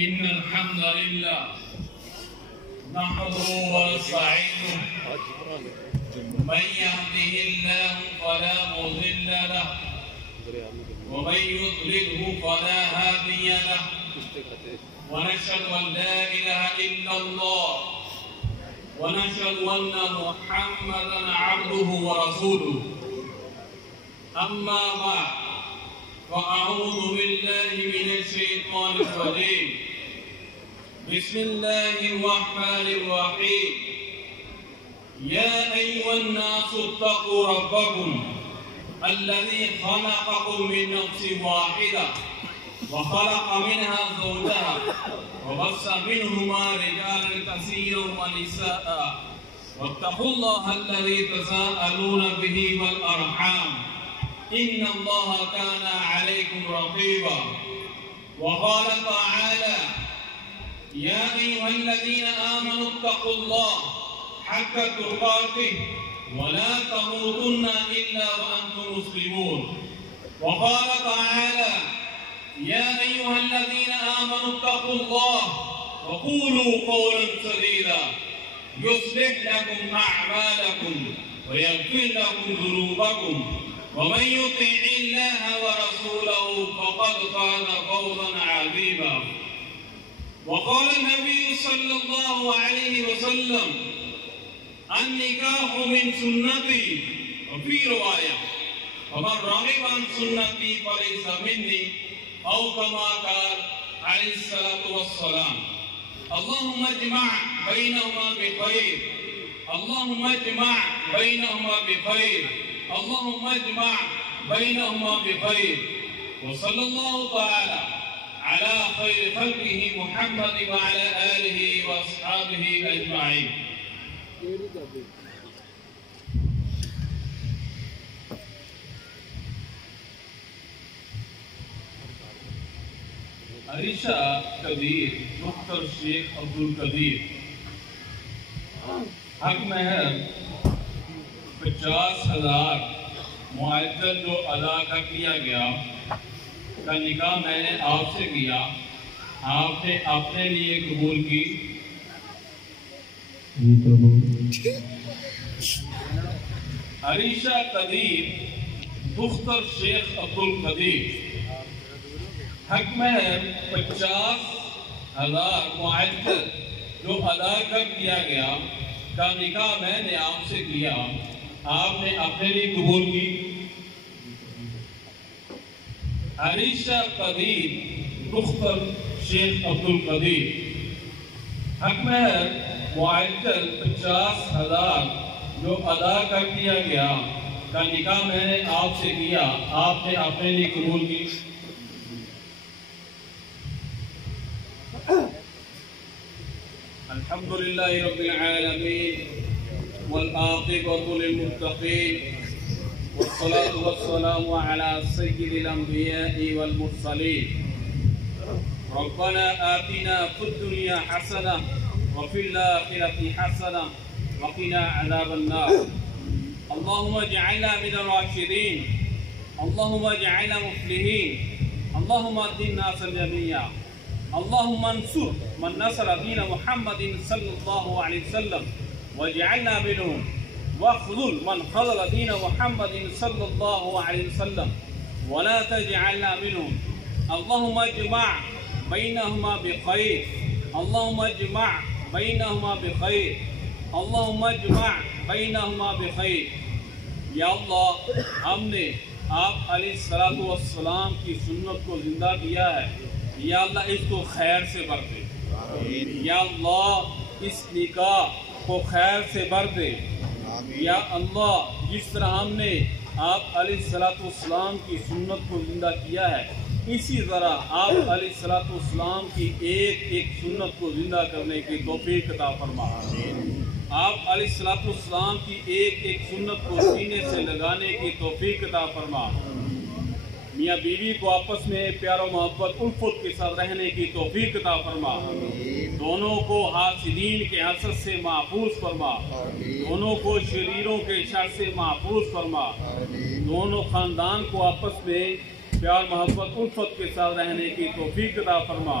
إن الحمد لله نحمده ونستعينه من يهده الله فلا مضل له ومن يضلله فلا هادي له ونشهد أن لا إله إلا الله ونشهد أن محمدا عبده ورسوله أما بعد فأعوذ بالله من الشيطان الرجيم بسم الله الرحمن الرحيم يا أيها الناس اتقوا ربكم الذي خلقكم من نفس واحدة وخلق منها زوجها وبث منهما رجالا كثيرا ونساء واتقوا الله الذي تساءلون به والأرحام إن الله كان عليكم رقيبا وقال تعالى يا أيها الذين آمنوا اتقوا الله حق تقاته ولا تموتن إلا وأنتم مسلمون وقال تعالى يا أيها الذين آمنوا اتقوا الله وقولوا قولا سديدا يصلح لكم أعمالكم ويغفر لكم ذنوبكم ومن يطع الله ورسوله فقد فاز فوزا عظيما وقال النبي صلى الله عليه وسلم النكاح من سنتي وفي رواية ومن رغب عن سنتي فليس مني أو كما قال عليه الصلاة والسلام اللهم اجمع بينهما بخير اللهم اجمع بينهما بخير اللهم اجمع بينهما بخير وصلى الله تعالى على خير خلقه محمد وعلى آله وأصحابه أجمعين عریشہ قدیر مختار شیخ عبدالقدیر حق مہر 50,000 معجل جو ادا کر دیا گیا کا نکاح میں نے آپ سے کیا آپ نے اپنے لیے قبول کی عریشہ قدیر مختار شیخ عبدالقدیر حق مہر 50,000 معجل جو ادا کر دیا گیا کا نکاح میں نے آپ سے کیا آپ نے اپنے لیے قبول کی عریشہ قدیر مختار شیخ عبدالقدیر حق مہر معجل 50,000 جو ادا کر دیا گیا کا نکاح میں نے آپ سے کیا آپ نے اپنے لیے قبول کی الحمدللہ رب العالمین والعاقبۃ للمتقین والصلاة والسلام على سيد الأنبياء والمرسلين ربنا آتنا في الدنيا حسنة وفي الآخرة حسنة وقنا عذاب النار اللهم اجعلنا من الراشدين اللهم اجعلنا مفلحين اللهم اهد الناس جميعا اللهم انصر من نصر دين محمد صلى الله عليه وسلم واجعلنا منهم واخذل من خذل دين محمد صلى الله عليه وسلم ولا تجعلنا منهم اللهم اجمع بينهما بخير اللهم اجمع بينهما بخير اللهم اجمع بينهما بخير یا اللہ ہم نے آپ علیہ السلام کی سنت کو زندہ کیا ہے یا اللہ اس کو خیر سے بھر دے یا اللہ اس نکاح کو خیر سے بھر دے یا اللہ جس طرح ہم نے آپ علیہ السلام کی سنت کو زندہ کیا ہے اسی طرح آپ علیہ السلام کی ایک ایک سنت کو زندہ کرنے کی توفیق عطا فرما آپ علیہ السلام کی ایک ایک سنت کو سینے سے لگانے کی توفیق عطا فرما میاں بیوی کو آپس میں پیار و محبت الفت کے ساتھ رہنے کی توفیق عطا فرما دونوں کو حاسدین کے حسد سے محفوظ فرما دونوں کو شریروں کے شر سے محفوظ فرما دونوں خاندان کو آپس میں پیار محبت الفت کے ساتھ رہنے کی توفیق عطا فرما